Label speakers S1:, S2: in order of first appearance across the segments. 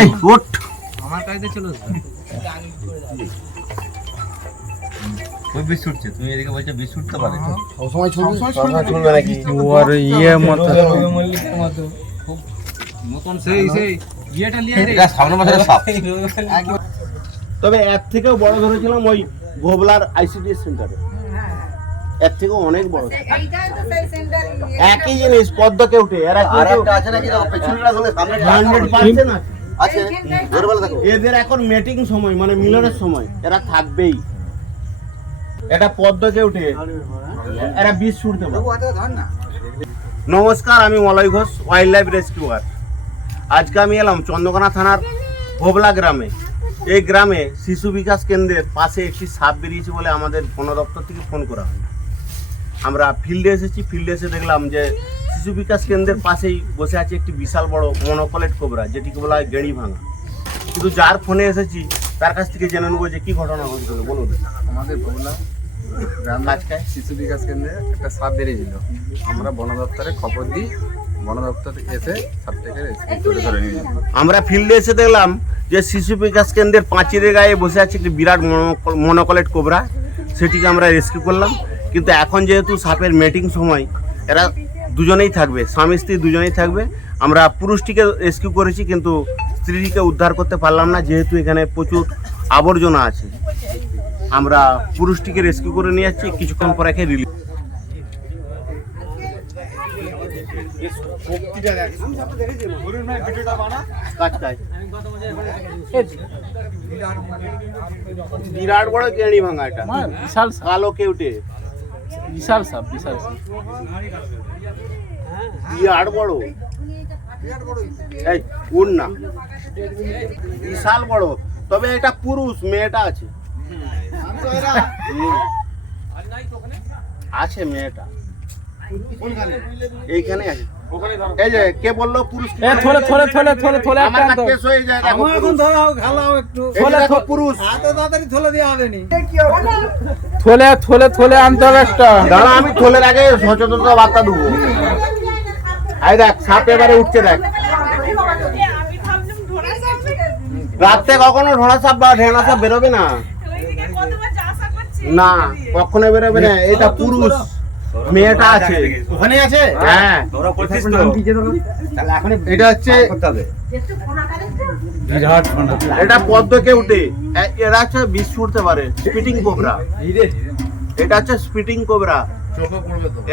S1: এই ওঠ
S2: আমার কাছে চলে
S1: ওই বিষ ছুটছে তুমি এদিকে বলছো বিষ ছুটতে পারে
S3: সবসময় ছুটবে? নাকি?
S4: ওর ইয়ে মতো।
S2: মতন সেই সেই। ইয়েটা লিয়ে
S1: সামনে মাসের সাপ।
S3: তবে এর থেকেও বড় ধরেছিলাম ওই ভোবলার আইসিডিএস সেন্টারে। এর থেকেও অনেক বড়। একই জিনিস পদ্মকে উঠে এরা হান্ড্রেড পার্সেন্ট
S1: আছে
S3: এদের এখন মেটিং সময় মানে মিলনের সময়। এরা থাকবেই। এটা পদ্মকে উঠে। এরা বিষ ছুটতে নমস্কার আমি Malay Ghosh wildlife rescuer আজকে আমি এলাম চন্দ্রকোনা থানার ভোবলা গ্রামে। এই গ্রামে শিশু বিকাশ কেন্দ্রের পাশে একটি সাপ বেরিয়েছে বলে আমাদের বন দপ্তর থেকে ফোন করা হয়। আমরা ফিল্ডে এসেছি ফিল্ডে এসে দেখলাম যে শিশু বিকাশ কেন্দ্রের পাশেই বসে আছে একটি বিশাল বড় মনোকলেট কোবরা যেটিকে বলা হয় গেড়ি ভাঙা। কিন্তু যার ফোনে এসেছি তার কাছ থেকে জেনে নেব যে কি ঘটনা ঘটেছিল বলুন।
S5: আমাদের ভোলা গ্রামে
S3: আজকে
S5: শিশু বিকাশ কেন্দ্রে একটা সাপ বেরিয়েছিল। আমরা বন দপ্তরে খবর দিই বন দপ্তর এসে সাপটাকে ধরে নিয়ে
S3: আমরা ফিল্ডে এসে দেখলাম যে শিশু বিকাশ কেন্দ্রের পাঁচিরের গায়ে বসে আছে একটি বিরাট মনো- মনোকলেট কোবরা সেটিকে আমরা রেস্কিউ করলাম। কিন্তু এখন যেহেতু সাপের মেটিং সময় এরা দুজনেই থাকবে স্বামী স্ত্রী দুজনেই থাকবে। আমরা পুরুষটিকে রেস্কিউ করেছি কিন্তু স্ত্রীটিকে উদ্ধার করতে পারলাম না যেহেতু এখানে প্রচুর আবর্জনা আছে। আমরা পুরুষটিকে রেস্কিউ করে নিয়ে যাচ্ছি কিছুক্ষণ পর একে রিলিজ বিরাট বড় কেড়ি ভাঙা এটা।
S4: বিশাল
S3: কালো কেউটে।
S4: বিশাল সাপ বিশাল সাপ।
S3: বিরাট বড়। এই উড় না। বিশাল বড়। তবে এটা পুরুষ মেয়েটা আছে। আছে মেয়েটা। এইখানে আছে। এই যে কে বলল পুরুষ
S4: থলে থলে থলে থলে থলে
S3: আমার কেস হয়ে যায়
S2: আমার এখন
S3: পুরুষ।
S2: ধরাও খালাও একটু।
S3: পুরুষ।
S2: তাড়াতাড়ি থলে দেওয়া হবে নি।
S4: থলে থলে থলে আনতে হবে একটা।
S3: দাঁড়া আমি থলের আগে সচেতনতা বার্তা দেবো। আই দেখ সাপ এবারে উঠছে দেখ।
S6: আমি ভাবলাম ধরে যাবে
S3: রাত্রে কখনো ঢোড়া সাপ বা ঢেঁড়া সাপ বেরোবে না। না কখনো বেরোবে না এটা পুরুষ। মেয়েটা আছে।
S1: ওখানে আছে?
S3: হ্যাঁ। এটা হচ্ছে
S1: বিরাট ঠান্ডা
S3: এটা পদ্মকে উঠে। এরা হচ্ছে বিষ ছুটতে পারে স্পিটিং কোবরা এটা হচ্ছে স্পিটিং কোবরা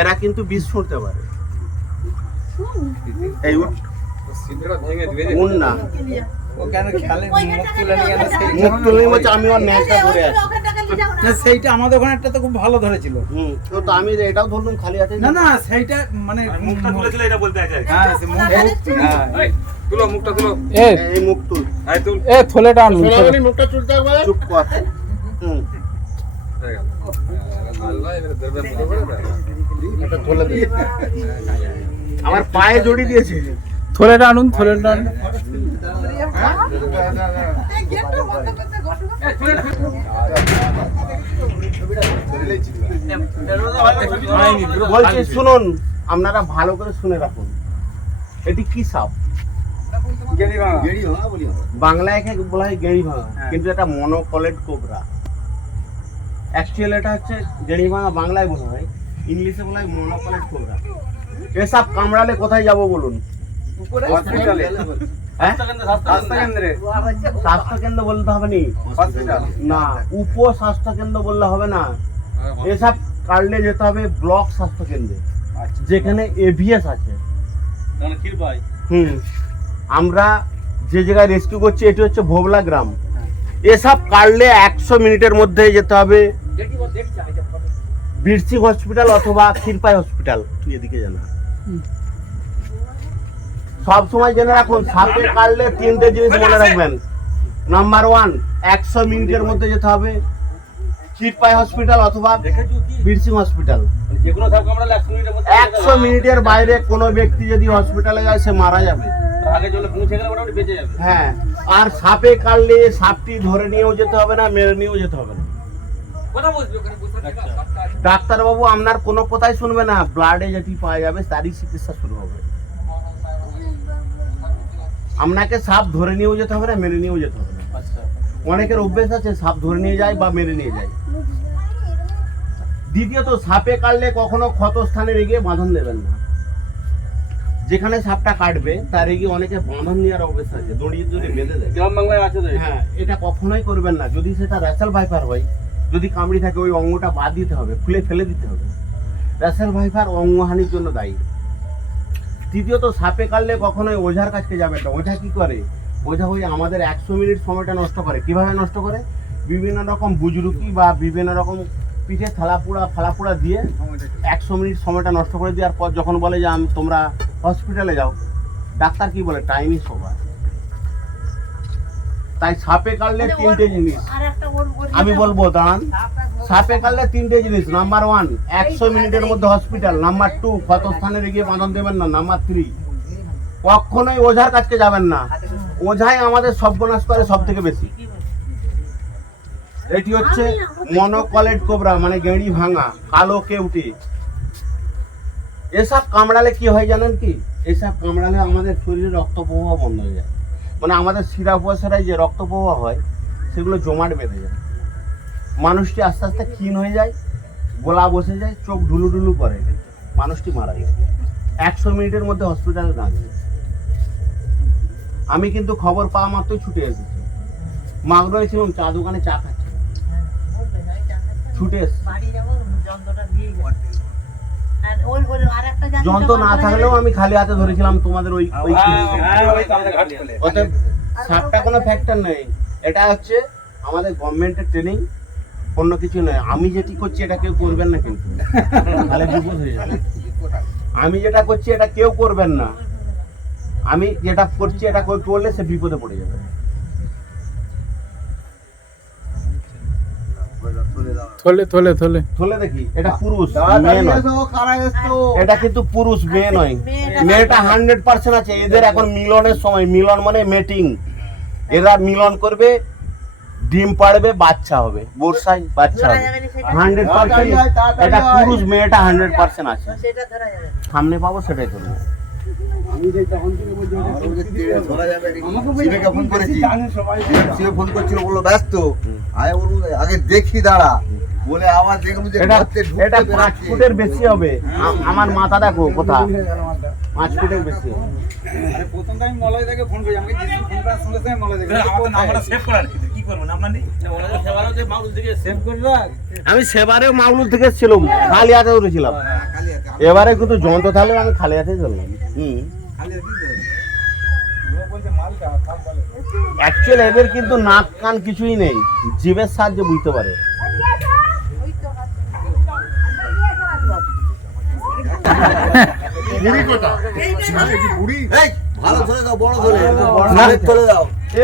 S3: এরা কিন্তু বিষ ছুটতে পারে। এই উঠ। না।
S2: সেইটা আমাদের ওখানে একটা তো খুব ভালো ধরেছিল।
S3: হুম তো আমি এটাও ধরলাম খালি হাতে।
S2: না না সেইটা মানে
S1: মুখটা তুলেছিল এটা বলতে আছে
S2: হ্যাঁ মুখ হ্যাঁ।
S5: তুলো মুখটা তুলো।
S3: এই মুখ তুল।
S5: আয় তুল।
S4: এ।
S3: মুখটা তুলতে হবে চুপ কর। হুম।
S5: হয়ে
S3: আমার পায়ে জড়ি দিয়েছে।
S4: থলেটা আনুন থলেটা আনুন
S3: বলছি শুনুন আপনারা ভালো করে শুনে রাখুন। এটি কি সাপ? বাংলায় একে বলা হয় গেড়ি ভাঙা কিন্তু এটা মনোকলেট কোবরা। অ্যাকচুয়ালি এটা হচ্ছে গেড়ি ভাঙা বাংলায় বলা হয় ইংলিশে বলা হয় মনোকলেট কোবরা। এসব কামড়ালে কোথায় যাব বলুন?
S5: হসপিটালে।
S3: হ্যাঁ
S5: স্বাস্থ্য কেন্দ্রে
S3: স্বাস্থ্য কেন্দ্র বলতে হবে নি। উপ স্বাস্থ্য কেন্দ্র বললে হবে না। এসব কাটলে যেতে হবে ব্লক স্বাস্থ্য কেন্দ্রে যেখানে এভিএস আছে। হুম। আমরা যে জায়গায় রেস্কিউ করছি এটি হচ্ছে ভোবলা গ্রাম। এসব কাটলে একশো মিনিটের মধ্যে যেতে হবে। বীরসিং হসপিটাল অথবা ক্ষীরপাই হসপিটাল তুই এদিকে জানা। সব সময় জেনে রাখুন সাপে কাটলে তিনটে জিনিস মনে রাখবেন। নাম্বার ওয়ান একশো মিনিটের মধ্যে যেতে হবে। ক্ষীরপাই হসপিটাল অথবা বীরসিং হসপিটাল
S1: একশো মিনিটের
S3: বাইরে কোনো ব্যক্তি যদি হসপিটালে যায় সে মারা যাবে। হ্যাঁ আর সাপে কাটলে সাপটি ধরে নিয়েও যেতে হবে না মেরে নিয়েও যেতে হবে না। ডাক্তারবাবু আপনার কোনো কথাই শুনবে না। ব্লাডে যেটি পাওয়া যাবে তারই চিকিৎসা শুরু হবে। আপনাকে সাপ ধরে নিয়েও যেতে হবে না মেরে নিয়েও যেতে হবে না।
S1: আচ্ছা।
S3: অনেকের অভ্যেস আছে সাপ ধরে নিয়ে যায় বা মেরে নিয়ে যায়। দ্বিতীয়ত সাপে কাটলে কখনো ক্ষত স্থানে রেগে বাঁধন দেবেন না। যেখানে সাপটা কাটবে তার এগিয়ে অনেকে বাঁধন নেওয়ার অভ্যেস আছে দড়িয়ে দড়িয়ে বেঁধে দেয়।
S1: গ্রাম বাংলায় আছে
S3: হ্যাঁ এটা কখনোই করবেন না। যদি সেটা র্যাসেল ভাইপার হয় যদি কামড়ি থাকে ওই অঙ্গটা বাদ দিতে হবে খুলে ফেলে দিতে হবে। র্যাসেল ভাইপার অঙ্গহানির জন্য দায়ী। তৃতীয়ত সাপে কাটলে কখনোই ওঝার কাছে যাবে না। ওঝা কী করে? ওঝা হয়ে আমাদের একশো মিনিট সময়টা নষ্ট করে। কীভাবে নষ্ট করে? বিভিন্ন রকম বুজরুকি বা বিভিন্ন রকম পিঠে থালাপুড়া, ফালাপুড়া দিয়ে একশো মিনিট সময়টা নষ্ট করে দেওয়ার পর যখন বলে যে আমি তোমরা হসপিটালে যাও, ডাক্তার কি বলে? টাইমই সবার তাই সাপে কাটলে তিনটে জিনিস। আমি বলব দাঁড়ান। সাপে কাটলে তিনটে জিনিস। নাম্বার ওয়ান একশো মিনিটের মধ্যে হসপিটাল নাম্বার টু ক্ষতস্থানে গিয়ে বাঁধন দেবেন না। নাম্বার থ্রি কখনোই ওঝার কাছকে যাবেন না। ওঝাই আমাদের সর্বনাশ করে সব থেকে বেশি। এটি হচ্ছে মনোকলেট কোবরা মানে গেঁড়ি ভাঙা কালো কেউটে এসব কামড়ালে কি হয় জানেন কি? এসব কামড়ালে আমাদের শরীরে রক্ত প্রবাহ বন্ধ হয়ে যায়। মানে আমাদের শিরা উপশিরায় যে রক্ত প্রবাহ হয়, সেগুলো জমাট বেঁধে যায়। মানুষটি আস্তে আস্তে ক্ষীণ হয়ে যায়, গোলা বসে যায়, চোখ ঢুলু ঢুলু করে। মানুষটি মারা যায়। একশো মিনিটের মধ্যে হসপিটালে না যায় আমি কিন্তু খবর পাওয়া মাত্রই ছুটে এসেছি। মাগরোয় ছিলাম চা দোকানে চা খাচ্ছি। ছুটে এসেছি। যন্ত্র না থাকলেও আমি খালি হাতে ধরেছিলাম তোমাদের ওই ওই অতএব সাপটা কোনো ফ্যাক্টর নেই। এটা হচ্ছে আমাদের গভর্নমেন্টের ট্রেনিং অন্য কিছু নয়। আমি যেটি করছি এটা কেউ করবেন না কিন্তু। তাহলে বিপদ হয়ে যাবে। আমি যেটা করছি এটা কেউ করবেন না। আমি যেটা করছি এটা কেউ করলে সে বিপদে পড়ে যাবে।
S4: থলে থলে থলে।
S3: থলে দেখি এটা পুরুষ মেয়ে নয়। এটা কিন্তু পুরুষ মেয়ে নয়। মেয়েটা হান্ড্রেড পার্সেন্ট আছে এদের এখন মিলনের সময় মিলন মানে মেটিং এরা মিলন করবে ডিম পাড়বে বাচ্চা হবে বর্ষায় বাচ্চা হবে। হান্ড্রেড পার্সেন্ট এটা পুরুষ মেয়েটা হান্ড্রেড পার্সেন্ট আছে। সামনে পাবো সেটাই করব
S7: শিবেকে ফোন করেছি। শিবে ফোন করছিল বলল ব্যস্ত। বলব আগে দেখি দাঁড়া। বলে আমার দেখব যে
S3: এটা
S7: গর্তে ঢুকতে
S3: পাঁচ ফুটের বেশি হবে। আমার মাথা দেখো কোথা পাঁচ ফুটের বেশি
S2: প্রথম মলয় থেকে ফোন করি। আমাকে যিশু ফোন করার সঙ্গে সঙ্গে মলয় দেখে
S1: নাম্বারটা সেভ করা কি করবেন আপনার ওনাদের সেবারও যে মাউস দিকে
S2: সেভ করে রাখ
S3: আমি সেবারেও মামলুর থেকে ছিলাম খালি হাতে
S7: আছে, আমি
S3: এবারে কিন্তু যন্ত্র থাকলে আমি খালি হাতে চললাম। হুম। অ্যাকচুয়ালি এদের কিন্তু নাক কান কিছুই নেই। জীবের সাহায্যে বুঝতে পারে।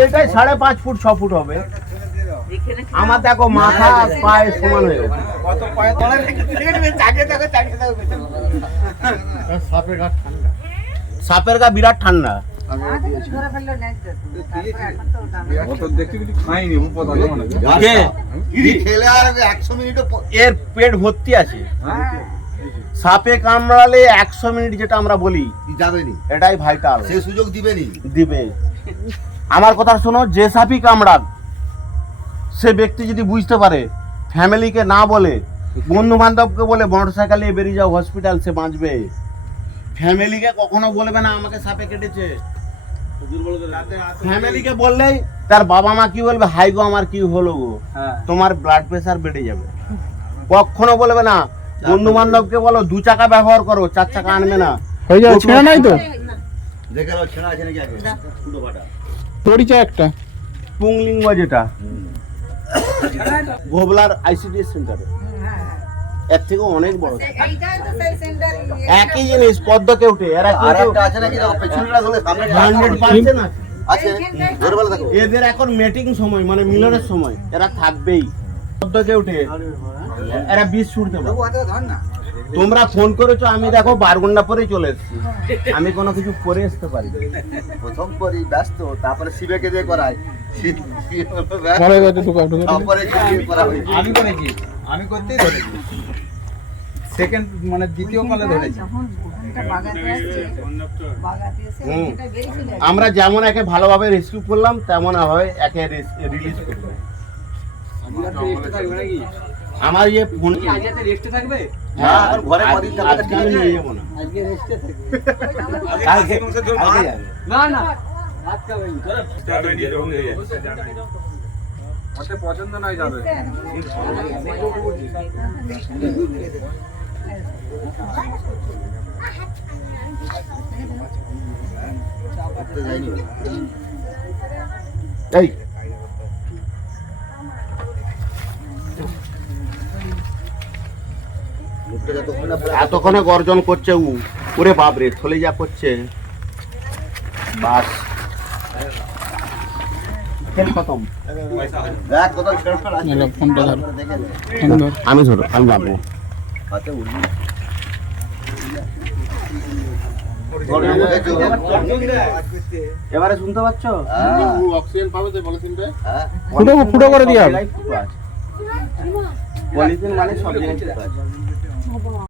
S3: এটাই সাড়ে পাঁচ ফুট ছ ফুট হবে। আমার দেখো মাথা পায়ে সমান হয়ে গেছে।
S2: কত পায়ে তলায়
S3: সাপের গা বিরাট ঠান্ডা। এর পেট ভর্তি আছে।
S5: হ্যাঁ?
S3: সাপে কামড়ালে একশো মিনিট যেটা আমরা বলি
S7: যাবেনি।
S3: এটাই ভাইটাল
S7: সে সুযোগ দিবেনি।
S3: দিবে। আমার কথা শোনো যে সাপই কামড়াক সে ব্যক্তি যদি বুঝতে পারে ফ্যামিলিকে না বলে বন্ধু বান্ধবকে বলে মোটর সাইকেল নিয়ে বেরিয়ে যাও হসপিটাল সে বাঁচবে। ফ্যামিলিকে কখনো বলবে না আমাকে সাপে কেটেছে। ফ্যামিলিকে বললেই তার বাবা মা কি বলবে? হাই গো আমার কি হলো গো?
S2: হ্যাঁ।
S3: তোমার ব্লাড প্রেশার বেড়ে যাবে। কখনো বলবে না। বন্ধু বান্ধবকে বলো দু চাকা ব্যবহার করো চার চাকা আনবে না।
S4: হয়ে যাবে ছেঁড়া নাই তো?
S7: দেখে নাও ছেঁড়া আছে নাকি আগে? দুটো ফাটা।
S4: পরিচয় একটা?
S3: পুংলিঙ্গ যেটা। ভোবলার আইসিডিএস সেন্টারে এর থেকে অনেক বড়। একই জিনিস পদ্ম কেউটে এরা
S7: আর
S3: হান্ড্রেড পার্সেন্ট আছে এদের এখন মিটিং সময় মানে মিলনের সময়। এরা থাকবেই। পদ্ম কেউটে এরা বিষ ছুটতে তোমরা ফোন করেছ আমি দেখো বার ঘণ্টা পরেই চলে এসেছি। আমি কোনো কিছু করে আসতে পারি
S7: প্রথম করি ব্যস্ত তারপরে শিবেকে দিয়ে করায়। শিব শিব হলো ব্যস্ত,
S4: ঘরে গেছে ঢুকাও ঢুকে
S7: তারপরে শিবকে করা হয়েছে
S2: আমি করেছি আমি করতেই ধরেছি সেকেন্ড মানে দ্বিতীয় কলে ধরেছি।
S3: আমরা যেমন একে ভালোভাবে রেস্কিউ করলাম তেমন ভাবে একে রিলিজ করব আমার ইয়ে ফোন
S7: হ্যাঁ, এখন ঘরে কদিন থাকবে।
S3: যাব। না
S5: পছন্দ নয় যাবে।
S3: এই।
S7: পুরো
S3: এতক্ষণে গর্জন করছে উ। ওরে বাপরে থলে যা করছে। বাস। আমি ধরো আমি যাব
S7: হাতে উঠবি।
S3: এবারে শুনতে পাচ্ছ অক্সিজেন পাবে তো পলিথিনটা
S7: হ্যাঁ।
S4: ফুটো ফুটো করে দিয়ে
S3: পলিথিন মানে সব আছে